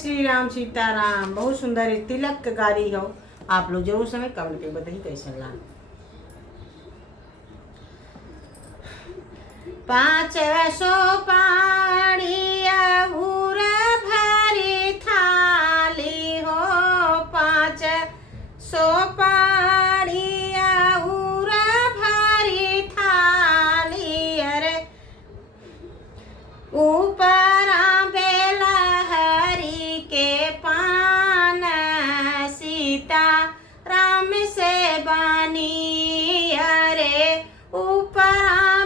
श्री राम सीताराम। बहुत सुंदर है, तिलक के गारी हो। आप लोग जरूर समय कमेंट पे बताइए कैसे लगा। 5 सोपारी अउर भरी थाली हो। 5 सोपारी अउर भरी थाली। अरे ऊपर बेला हरी के पान सीता राम से बनी। अरे ऊपर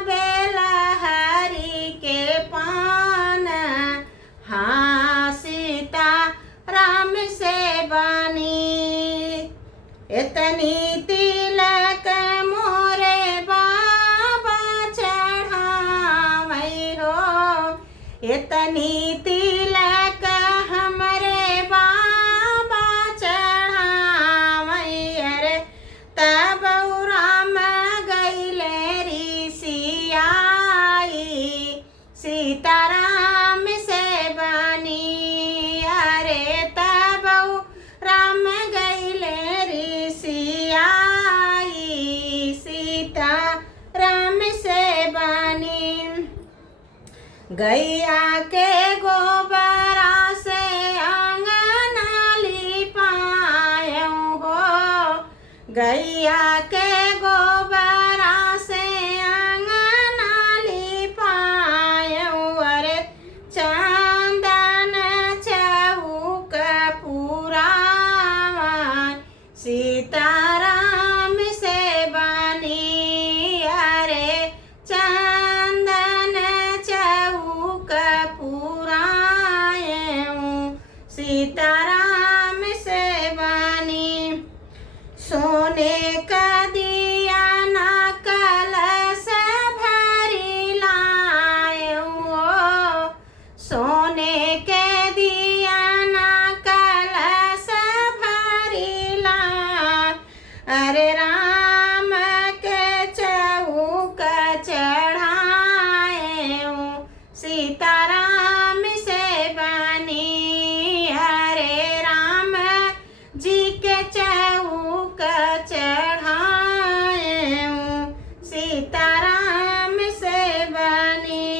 बेला हरी के पान, हाँ सीता राम से बनी। इतनी तिलक मोरे बाबा चढ़ावई हो। इतनी तिलक हमरे बाबा चढ़ावई। अरे तब राम गईले ऋषियाई सीताराम से बनी। अरे तब राम गईले ऋषियाई सीता राम से बनी। गैया के गोबरा से आंगन लिपायऊ हो। गैया के गोबरा से आंगन लिपायऊ। अरे चंदन चौक पुरावा सीताराम से बनी। अरे चंदन चौक पुरायऊ सीताराम से बनी। सोने का दिया ना कलश भरी लायऊ हो। सोने के दिया ना कलश भरी लाय। अरे राम के चौक चढ़ाएऊ सीताराम से बनी। अरे राम जी के चौक चढ़ाएऊ सीताराम से बनी।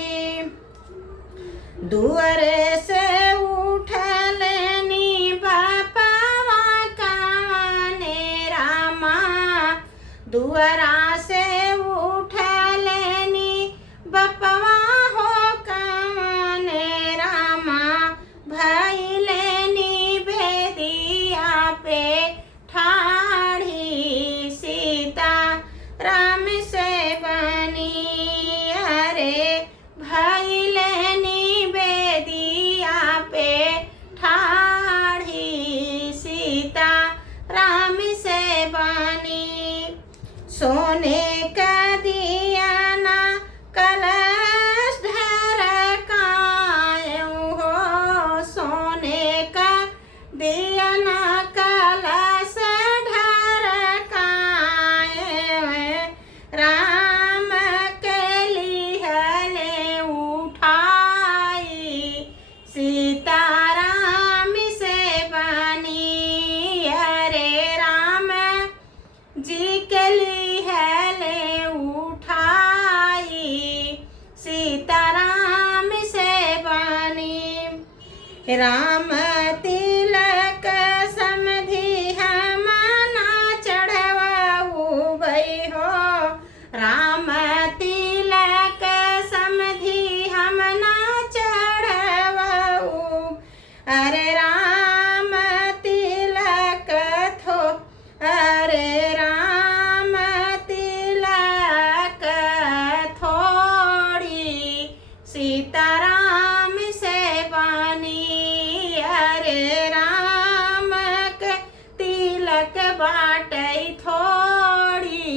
दुअरे से उठलनी बापवा काने रामा। दुअरा से उठलनी बपवा हो काने रामा। भैलेनी भेदिया पे ठाढ़ी सीता राम से बनी। अरे भैलेनी बेदिया पे ठाढ़ी सीता राम से बनी। सोने का दिया ना कलश ढरकायऊ हो। सोने का दिया ना कलश ढरकायऊ। राम के लिहले उठाई सीताराम से बनी। अरे राम जी के लिहले उठाई सीताराम से बनी। राम तिलक समधि हम ना चढ़वाऊ भई हो। राम तिलक समधि हम ना चढ़वाऊ। अरे राम तिलक थो। अरे राम तिलक थोड़ी सीताराम से बनी। अरे राम के तिलक बाटई थोड़ी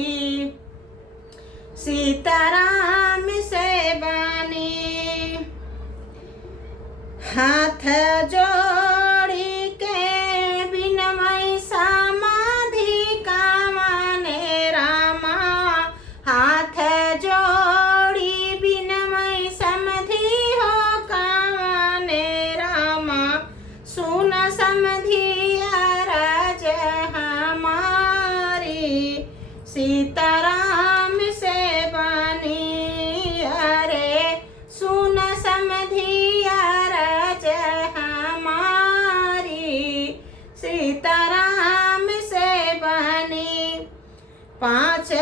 सीताराम से बनी। हाथ जोड़ी के बिनमय समाधि कामने रामा। हाथ जोड़ी बिनमय समाधि हो कामने रामा। सो समधिया राज हमारी सीताराम से बनी। अरे सुन समधिया राज हमारी सीताराम से बनी। 5